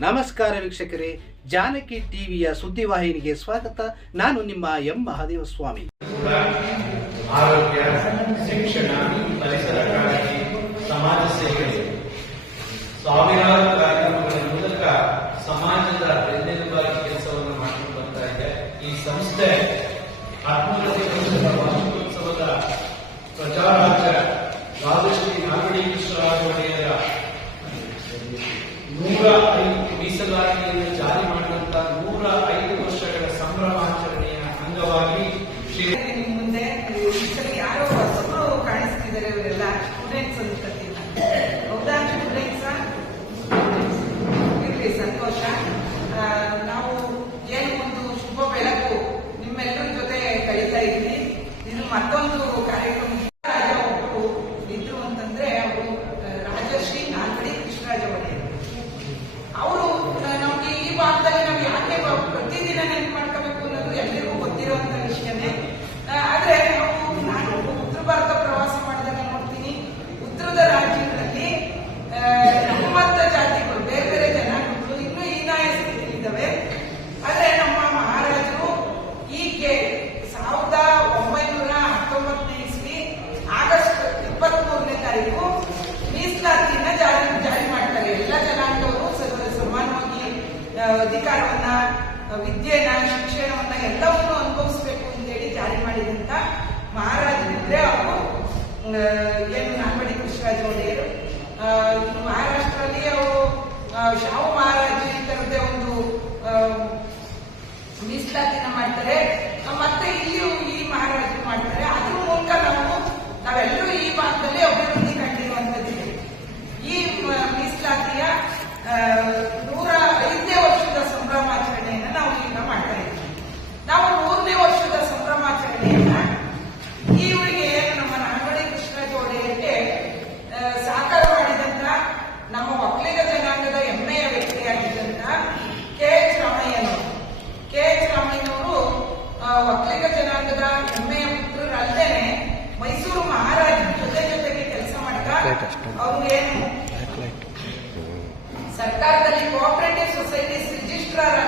ನಮಸ್ಕಾರ ವೀಕ್ಷಕರೇ ಜಾನಕಿ ಟಿವಿಯ ಸುದ್ದಿವಾಹಿನಿಗೆ ಸ್ವಾಗತ. ನಾನು ನಿಮ್ಮ ಎಂ ಮಹಾದೇವ ಸ್ವಾಮಿ ಆರೋಗ್ಯ ಶಿಕ್ಷಣ she ತುಂಬಿದ್ದವೆ ಆದರೆ ನಮ್ಮ ಮಹಾರಾಜರು ಈಗ್ಗೆ ಸಾವಿರದ ಒಂಬೈನೂರ ಹತ್ತೊಂಬತ್ತನೇ ಇಸ್ವಿ ಆಗಸ್ಟ್ ಇಪ್ಪತ್ತ್ ಮೂರನೇ ತಾರೀಕು ಮೀಸಲಾತಿನ ಜಾರಿ ಜಾರಿ ಮಾಡ್ತಾರೆ. ಎಲ್ಲ ಜನಾಂಗವರು ಸಮಾನವಾಗಿ ಅಧಿಕಾರವನ್ನ ವಿದ್ಯೆನ ಶಿಕ್ಷಣವನ್ನ ಎಲ್ಲವನ್ನು ಅನುಭವಿಸಬೇಕು ಅಂತೇಳಿ ಜಾರಿ ಮಾಡಿದಂತ ಮಹಾರಾಜರಿದ್ರೆ ಅವರು ಏನು ನಾಲ್ವಡಿ ಕೃಷ್ಣರಾಜ ಒಡೆಯರು. ಮಹಾರಾಷ್ಟ್ರದಲ್ಲಿ ಅವರು ನಿಶ್ಚಿತಾರ್ಥನ ಮಾಡ್ತಾರೆ. ಮತ್ತೆ ಇಲ್ಲಿಯೂ ಈ ಮಹಾರಾಜ ಸರ್ಕಾರದಲ್ಲಿ ಕೋಆಪರೇಟಿವ್ ಸೊಸೈಟೀಸ್ ರಿಜಿಸ್ಟ್ರಾರ್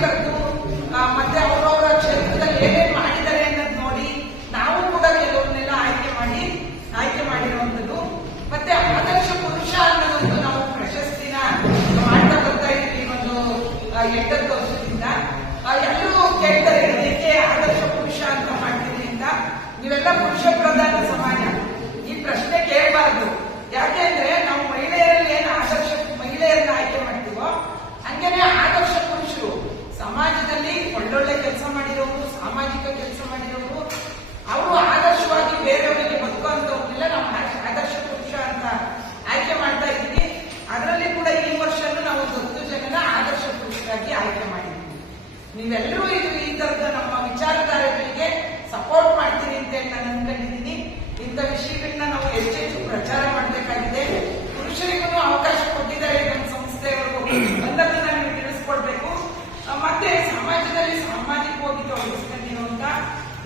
ಕರೆದು ಮತ್ತೆ ಅವರವರ ಕ್ಷೇತ್ರದಲ್ಲಿ ಏನೇನು ಮಾಡಿದ್ದಾರೆ ಅನ್ನೋದು ನೋಡಿ, ನಾವು ಕೂಡ ಕೆಲವನ್ನೆಲ್ಲ ಆಯ್ಕೆ ಮಾಡಿ, ಆಯ್ಕೆ ಮಾಡಿರುವಂಥದ್ದು. ಮತ್ತೆ ಆದರ್ಶ ಪುರುಷ ಅನ್ನೋದೊಂದು ನಾವು ಪ್ರಶಸ್ತಿನ ಮಾಡ್ತಾ ಬರ್ತಾ ಇದ್ದೀವಿ ಒಂದು ಎಂಟತ್ತು ವರ್ಷದಿಂದ. ಎಲ್ಲರೂ ಕೇಳ್ತಾರೆ ಆದರ್ಶ ಪುರುಷ ಅಂತ ಮಾಡ್ತೀವಿ ನೀವೆಲ್ಲ ಪುರುಷ ಪ್ರಧಾನ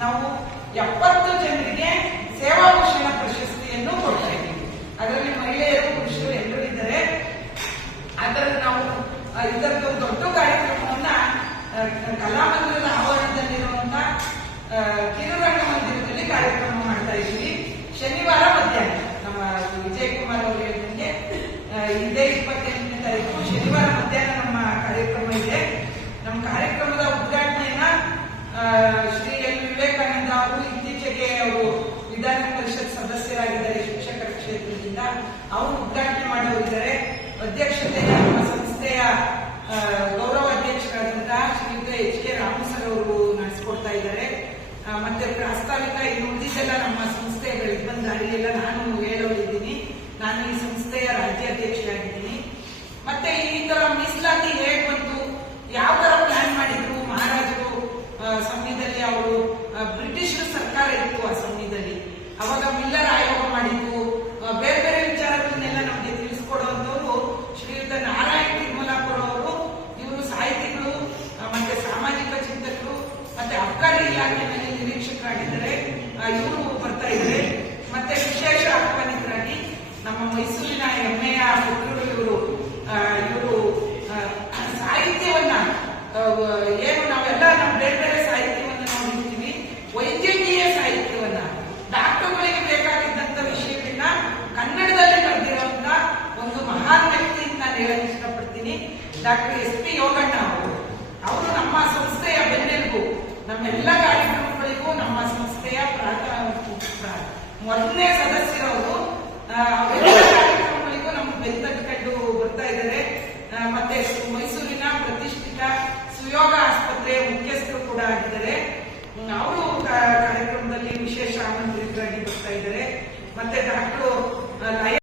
ನಾವು ಎಪ್ಪತ್ತು ಜನರಿಗೆ ಕ್ಷೇತ್ರದಿಂದ ಅವರು ಉದ್ಘಾಟನೆ ಮಾಡೋರಿದ್ದಾರೆ. ಅಧ್ಯಕ್ಷತೆ ನಮ್ಮ ಸಂಸ್ಥೆಯ ಗೌರವ ಅಧ್ಯಕ್ಷರಾದಂತಹ ಶ್ರೀಯುತ ಎಚ್ ಕೆ ರಾಮಸರ್ ಅವರು ನಡೆಸಿಕೊಡ್ತಾ ಇದ್ದಾರೆ. ಮತ್ತೆ ಪ್ರಾಸ್ತಾವಿಕ ಇನ್ನು ಉಳಿದಿದ್ದೆಲ್ಲ ನಮ್ಮ ಸಂಸ್ಥೆಗಳಿಗೆ ಬಂದ ದಾರಿಯೆಲ್ಲ ನಾನು ಹೇಳೋದಿದ್ದೀನಿ. ನಾನು ಈ ಸಂಸ್ಥೆಯ ರಾಜ್ಯ ಅಧ್ಯಕ್ಷರಾಗಿದ್ದೀನಿ ಮತ್ತೆ ಈ ತರ ಮೀಸಲಾತಿ ಹೇಗ್ ಬಂತು? ಯಾವ ತರ ಪ್ಲಾನ್ ಮಾಡಿದ್ರು? ಮಹಾರಾಜರು ಸಮಯದಲ್ಲಿ ಅವರು ಬ್ರಿಟಿಷ್ ಸರ್ಕಾರ ಇತ್ತು ಆ ಸಮಯದಲ್ಲಿ ಅವಾಗ ಮಿಲ್ಲರ್ ಆಯೋಗ ಮಾಡಿದ್ದು ಆ, ಬೇರೆ ಬೇರೆ ವಿಚಾರಗಳನ್ನೆಲ್ಲ ನಮಗೆ ತಿಳಿಸ್ಕೊಡುವಂತವರು ಶ್ರೀಯುತ ನಾರಾಯಣ್ ತಿರುಮಲಾಪುರ ಅವರು ಇವರು ಸಾಹಿತಿಗಳು ಆ, ಮತ್ತೆ ಸಾಮಾಜಿಕ ಚಿಂತಕರು ಮತ್ತೆ ಅಬ್ಕಾರಿ ಇಲಾಖೆಯಲ್ಲಿ ನಿರೀಕ್ಷಕರಾಗಿದ್ದಾರೆ ಇವರು ಬರ್ತಾ ಇದ್ದಾರೆ ಮತ್ತೆ ವಿಶೇಷ ಆಹ್ವಾನಿತರಾಗಿ ನಮ್ಮ ಮೈಸೂರಿನ ಹೆಮ್ಮೆಯ ಪುತ್ರರು ಇವರು ಇವರು ಸಾಹಿತ್ಯವನ್ನ ಏನು ನಾವೆಲ್ಲ ನಮ್ಮ ಬೇರೆ ಬೇರೆ ಸಾಹಿತ್ಯವನ್ನ ನೋಡಿರ್ತೀವಿ, ವೈದ್ಯಕೀಯ ಸಾಹಿತ್ಯವನ್ನ. ಡಾಕ್ಟರ್ಗಳಿಗೆ ಬೇಕಾಗಿದ್ದಂತ ವಿಷಯವನ್ನ ಕನ್ನಡದಲ್ಲಿ ಬರೆದಿರುವಂತ ಒಂದು ಮಹಾನ್ ವ್ಯಕ್ತಿ ನಾನು ಹೇಳಕ್ ಇಷ್ಟಪಡ್ತೀನಿ, ಡಾಕ್ಟರ್ ಎಸ್ ಪಿ ಯೋಗಣ್ಣ ಅವರು. ಅವರು ನಮ್ಮ ಸಂಸ್ಥೆಯ ಬೆನ್ನೆಲುಬು. ನಮ್ಮೆಲ್ಲ ಕಾರ್ಯಕ್ರಮಗಳಿಗೂ ನಮ್ಮ ಸಂಸ್ಥೆಯ ಮೊದಲನೇ ಸದಸ್ಯರವರು ಕಾರ್ಯಕ್ರಮಗಳಿಗೂ ನಮ್ಮ ಬೆಂತಕ್ಕೆ ಕಂಡು ಬರ್ತಾ ಇದ್ದಾರೆ. ಮತ್ತೆ ಮೈಸೂರಿನ ಪ್ರತಿಷ್ಠಿತ ಸುಯೋಗ ಆಸ್ಪತ್ರೆ ಮುಖ್ಯಸ್ಥರು ಕೂಡ ಆಗಿದ್ದಾರೆ. ಅವರು ಕಾರ್ಯಕ್ರಮದಲ್ಲಿ ವಿಶೇಷ ಆಮಂತ್ರಿತರಾಗಿ ಬರ್ತಾ ಇದ್ದಾರೆ. ಮತ್ತೆ ಡಾಕ್ಟರ್